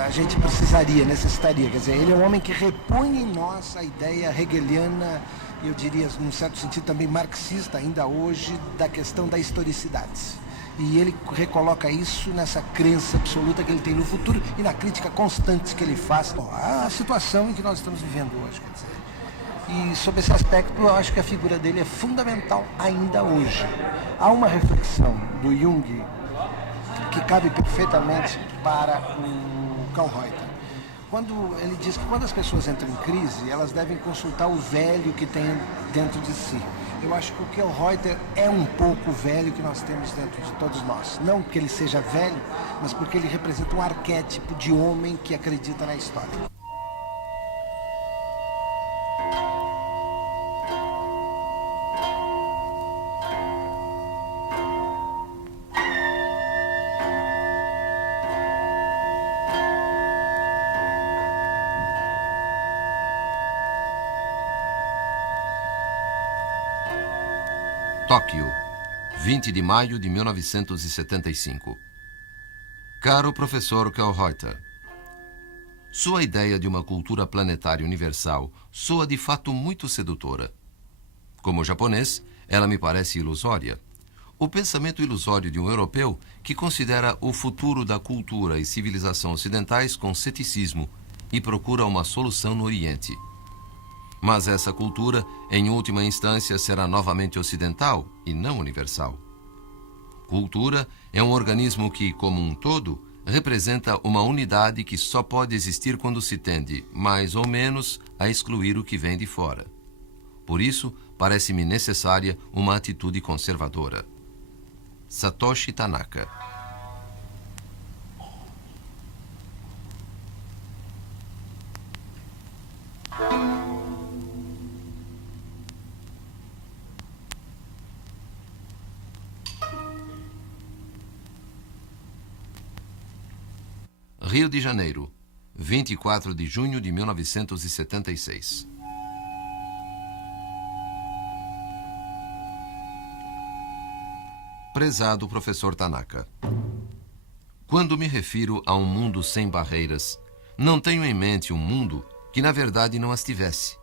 a gente necessitaria. Quer dizer, ele é um homem que repõe em nós a ideia hegeliana, eu diria, num certo sentido também marxista, ainda hoje, da questão da historicidade. E ele recoloca isso nessa crença absoluta que ele tem no futuro e na crítica constante que ele faz à situação em que nós estamos vivendo hoje, quer dizer. E sob esse aspecto, eu acho que a figura dele é fundamental ainda hoje. Há uma reflexão do Jung que cabe perfeitamente para o Karl Reuter. Quando ele diz que quando as pessoas entram em crise, elas devem consultar o velho que tem dentro de si. Eu acho que o Karl Reuter é um pouco o velho que nós temos dentro de todos nós. Não porque ele seja velho, mas porque ele representa um arquétipo de homem que acredita na história. Tóquio, 20 de maio de 1975. Caro professor Karl Reuter, sua ideia de uma cultura planetária universal soa de fato muito sedutora. Como japonês, ela me parece ilusória. O pensamento ilusório de um europeu que considera o futuro da cultura e civilização ocidentais com ceticismo e procura uma solução no Oriente. Mas essa cultura, em última instância, será novamente ocidental e não universal. Cultura é um organismo que, como um todo, representa uma unidade que só pode existir quando se tende, mais ou menos, a excluir o que vem de fora. Por isso, parece-me necessária uma atitude conservadora. Satoshi Tanaka. Rio de Janeiro, 24 de junho de 1976. Prezado professor Tanaka, quando me refiro a um mundo sem barreiras, não tenho em mente um mundo que na verdade não as tivesse,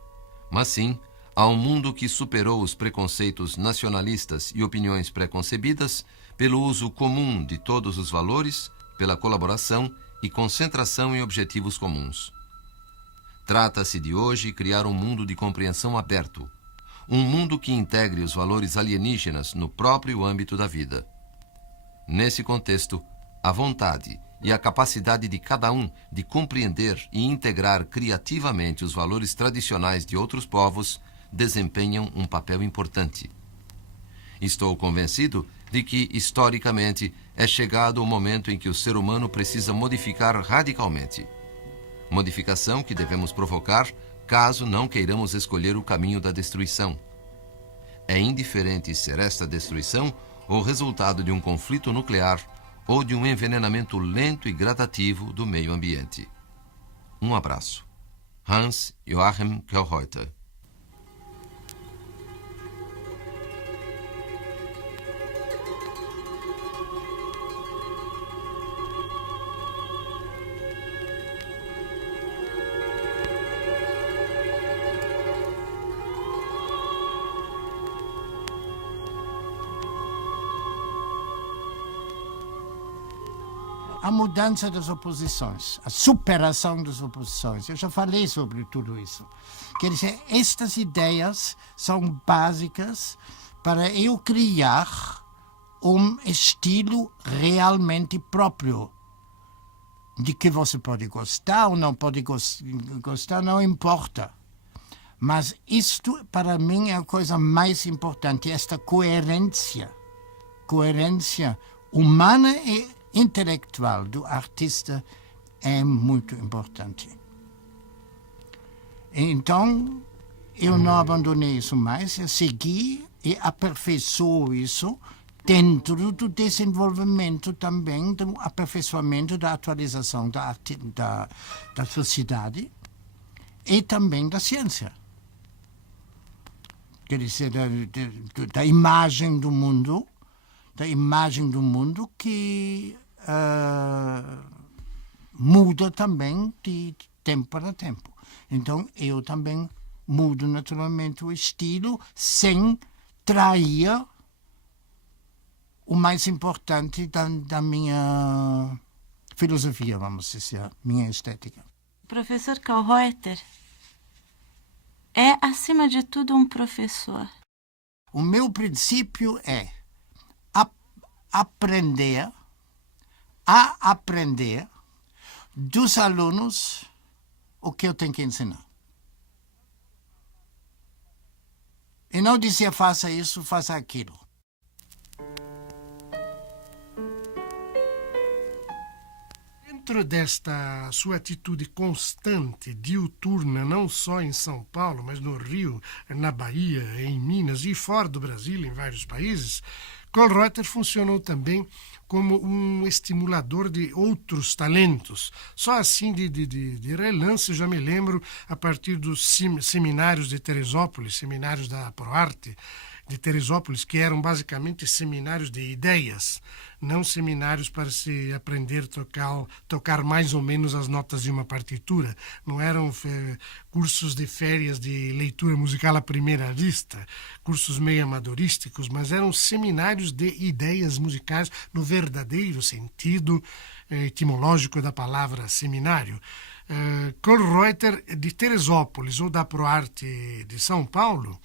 mas sim a um mundo que superou os preconceitos nacionalistas e opiniões preconcebidas pelo uso comum de todos os valores, pela colaboração e concentração em objetivos comuns. Trata-se de hoje criar um mundo de compreensão aberto, um mundo que integre os valores alienígenas no próprio âmbito da vida. Nesse contexto, a vontade e a capacidade de cada um de compreender e integrar criativamente os valores tradicionais de outros povos desempenham um papel importante. Estou convencido de que, historicamente, é chegado o momento em que o ser humano precisa modificar radicalmente. Modificação que devemos provocar caso não queiramos escolher o caminho da destruição. É indiferente ser esta destruição o resultado de um conflito nuclear ou de um envenenamento lento e gradativo do meio ambiente. Um abraço. Hans Joachim Karl Reuter. A mudança das oposições, a superação das oposições. Eu já falei sobre tudo isso. Quer dizer, estas ideias são básicas para eu criar um estilo realmente próprio, de que você pode gostar ou não pode gostar, não importa. Mas isto, para mim, é a coisa mais importante, esta coerência humana e intelectual do artista é muito importante. Então, eu não abandonei isso mais, eu segui e aperfeiçoo isso dentro do desenvolvimento também, do aperfeiçoamento da atualização da sociedade e também da ciência. Quer dizer, da imagem do mundo, que muda também de tempo para tempo. Então, eu também mudo naturalmente o estilo sem trair o mais importante da minha filosofia, vamos dizer, minha estética. Professor Kallreuter é, acima de tudo, um professor. O meu princípio é aprender dos alunos o que eu tenho que ensinar. E não dizer faça isso, faça aquilo. Dentro desta sua atitude constante, diuturna, não só em São Paulo, mas no Rio, na Bahia, em Minas e fora do Brasil, em vários países, Kallreuter funcionou também como um estimulador de outros talentos. Só assim, de relance, já me lembro, a partir dos seminários de Teresópolis, seminários da ProArte de Teresópolis, que eram basicamente seminários de ideias, não seminários para se aprender a tocar mais ou menos as notas de uma partitura. Não eram cursos de férias de leitura musical à primeira vista, cursos meio amadorísticos, mas eram seminários de ideias musicais no verdadeiro sentido etimológico da palavra seminário. Kallreuter de Teresópolis ou da ProArte de São Paulo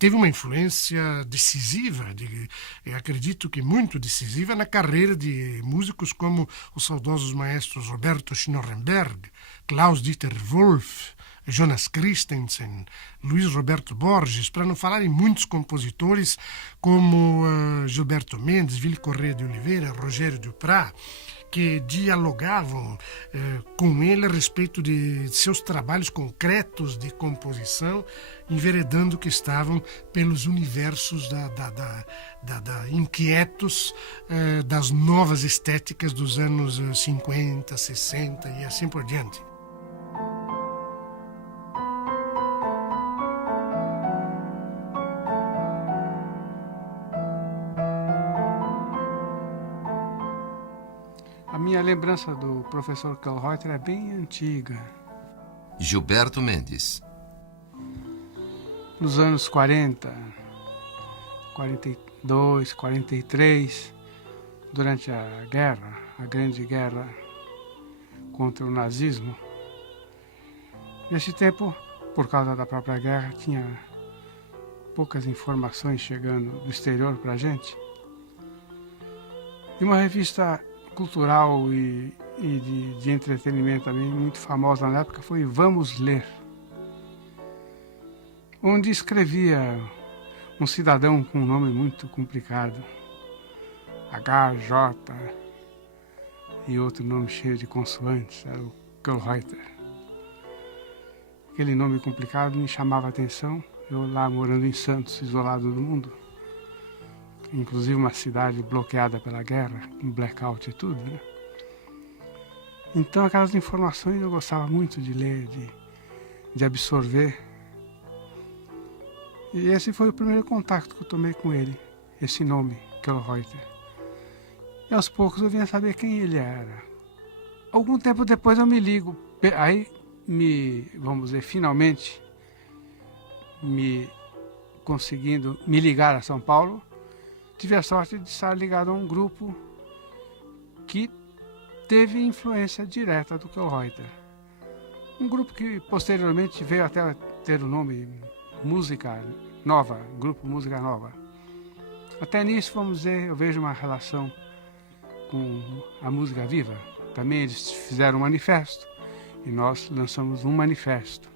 teve uma influência decisiva, acredito que muito decisiva, na carreira de músicos como os saudosos maestros Roberto Schnorrenberg, Klaus-Dieter Wolff, Jonas Christensen, Luiz Roberto Borges, para não falar em muitos compositores como Gilberto Mendes, Ville Corrêa de Oliveira, Rogério Duprat, que dialogavam com ele a respeito de seus trabalhos concretos de composição, enveredando que estavam pelos universos inquietos das novas estéticas dos anos 50, 60 e assim por diante. A minha lembrança do professor Kallreuter é bem antiga. Gilberto Mendes. Nos anos 40, 42, 43, durante a guerra, a grande guerra contra o nazismo. Nesse tempo, por causa da própria guerra, tinha poucas informações chegando do exterior para a gente. E uma revista cultural e de entretenimento também muito famosa na época foi Vamos Ler, onde escrevia um cidadão com um nome muito complicado, HJ, e outro nome cheio de consoantes, era o Kallreuter. Aquele nome complicado me chamava a atenção, eu lá morando em Santos, isolado do mundo, inclusive uma cidade bloqueada pela guerra, com blackout e tudo, né? Então aquelas informações eu gostava muito de ler, de absorver. E esse foi o primeiro contato que eu tomei com ele, esse nome, Kallreuter. E aos poucos eu vinha saber quem ele era. Algum tempo depois eu me ligo, aí vamos dizer, finalmente, conseguindo me ligar a São Paulo, tive a sorte de estar ligado a um grupo que teve influência direta do Kallreuter. Um grupo que posteriormente veio até ter o nome Música Nova, Grupo Música Nova. Até nisso, vamos dizer, eu vejo uma relação com a música viva. Também eles fizeram um manifesto e nós lançamos um manifesto.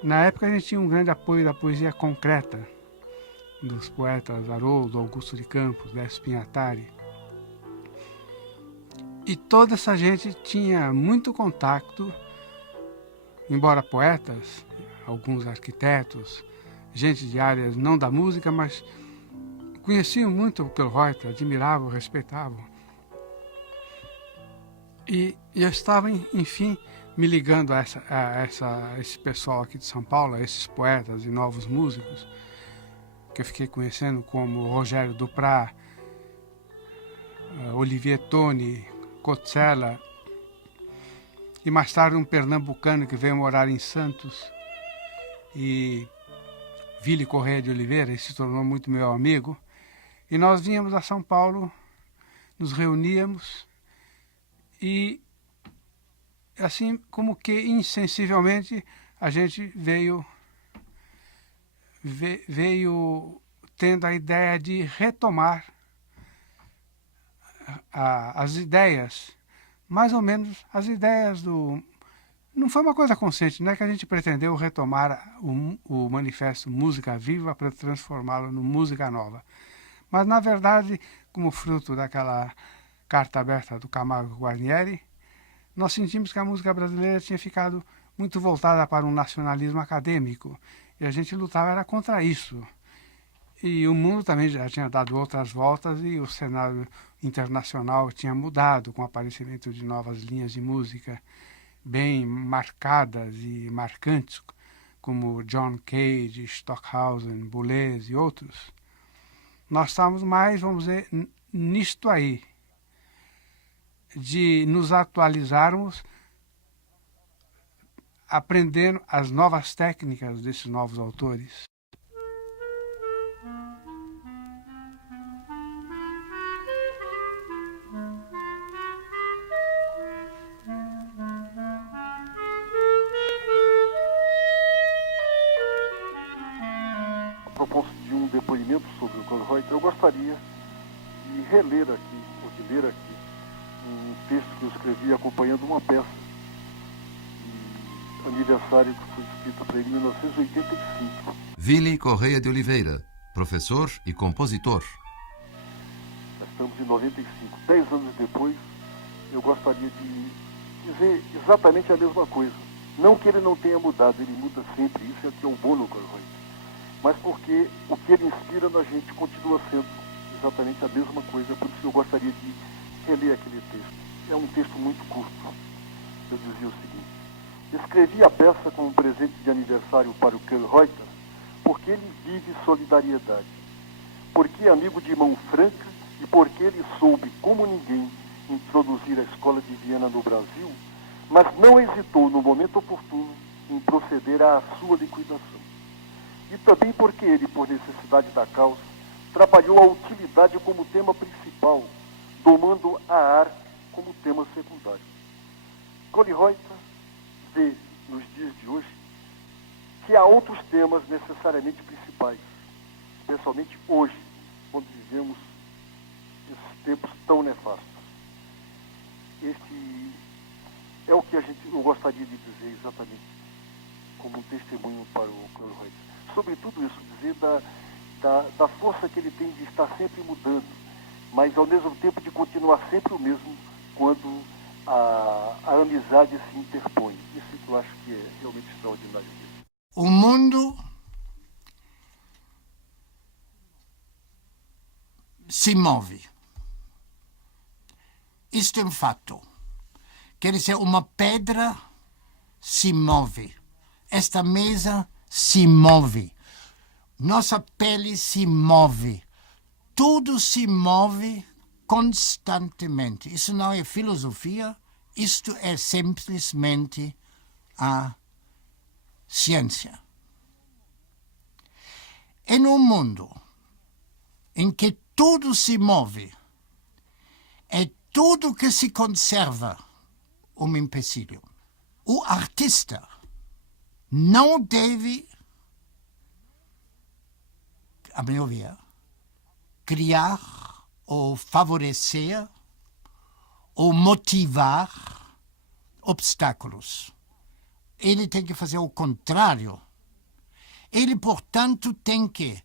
Na época a gente tinha um grande apoio da poesia concreta, dos poetas Haroldo, Augusto de Campos, Décio Pinhatari. E toda essa gente tinha muito contato, embora poetas, alguns arquitetos, gente de áreas não da música, mas conheciam muito o Kallreuter, admiravam, respeitavam. E eu estava, enfim, me ligando a esse pessoal aqui de São Paulo, a esses poetas e novos músicos, que eu fiquei conhecendo como Rogério Duprat, Olivier Toni, Cotzella, e mais tarde um pernambucano que veio morar em Santos e Vili Correia de Oliveira, e se tornou muito meu amigo, e nós vínhamos a São Paulo, nos reuníamos e, assim como que insensivelmente, a gente veio tendo a ideia de retomar as ideias, mais ou menos as ideias do... Não foi uma coisa consciente, não é que a gente pretendeu retomar o manifesto Música Viva para transformá-lo no Música Nova. Mas, na verdade, como fruto daquela carta aberta do Camargo Guarnieri, nós sentimos que a música brasileira tinha ficado muito voltada para um nacionalismo acadêmico, e a gente lutava era contra isso. E o mundo também já tinha dado outras voltas e o cenário internacional tinha mudado com o aparecimento de novas linhas de música bem marcadas e marcantes, como John Cage, Stockhausen, Boulez e outros. Nós estávamos mais, vamos dizer, nisto aí, de nos atualizarmos, aprendendo as novas técnicas desses novos autores. A propósito de um depoimento sobre o Kohlreuter, eu gostaria de reler aqui, ou de ler aqui, um texto que eu escrevi acompanhando uma peça de aniversário que foi escrita para ele em 1985. Vili Correia de Oliveira, professor e compositor. Nós estamos em 95. 10 anos depois, eu gostaria de dizer exatamente a mesma coisa. Não que ele não tenha mudado, ele muda sempre, isso é que é o bom no Kohlreuter. Mas porque o que ele inspira na gente continua sendo exatamente a mesma coisa, por isso eu gostaria de reler aquele texto. É um texto muito curto. Eu dizia o seguinte: escrevi a peça como um presente de aniversário para o Kohlreuter porque ele vive solidariedade, porque é amigo de mão franca e porque ele soube, como ninguém, introduzir a escola de Viena no Brasil, mas não hesitou no momento oportuno em proceder à sua liquidação. E também porque ele, por necessidade da causa, trabalhou a utilidade como tema principal, domando a arte como tema secundário. Kohlreuter vê, nos dias de hoje, que há outros temas necessariamente principais, especialmente hoje, quando vivemos esses tempos tão nefastos. Este é o que eu gostaria de dizer exatamente como um testemunho para o Kohlreuter. Sobretudo isso, dizer da força que ele tem de estar sempre mudando, mas ao mesmo tempo de continuar sempre o mesmo quando a amizade se interpõe. Isso eu acho que é realmente extraordinário. O mundo se move. Isto é um fato. Quer dizer, uma pedra se move. Esta mesa se move. Nossa pele se move. Tudo se move constantemente. Isso não é filosofia, isto é simplesmente a ciência. Em um mundo em que tudo se move, é tudo que se conserva um empecilho. O artista não deve, a meu ver, criar ou favorecer ou motivar obstáculos. Ele tem que fazer o contrário. Ele, portanto, tem que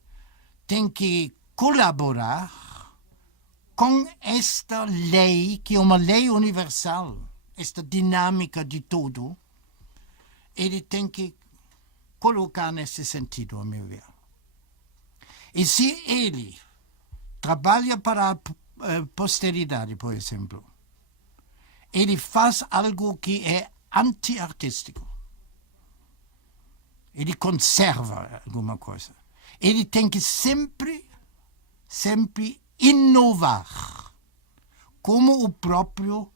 colaborar com esta lei, que é uma lei universal, esta dinâmica de tudo. Ele tem que colocar nesse sentido, a meu ver. E se ele trabalha para a posteridade, por exemplo, ele faz algo que é anti-artístico. Ele conserva alguma coisa. Ele tem que sempre inovar, como o próprio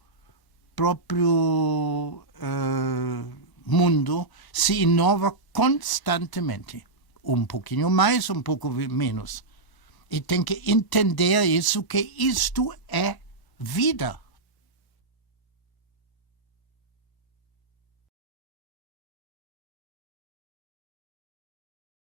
mundo se inova constantemente. um pouquinho mais, um pouco menos. E tem que entender isso, que isto é vida.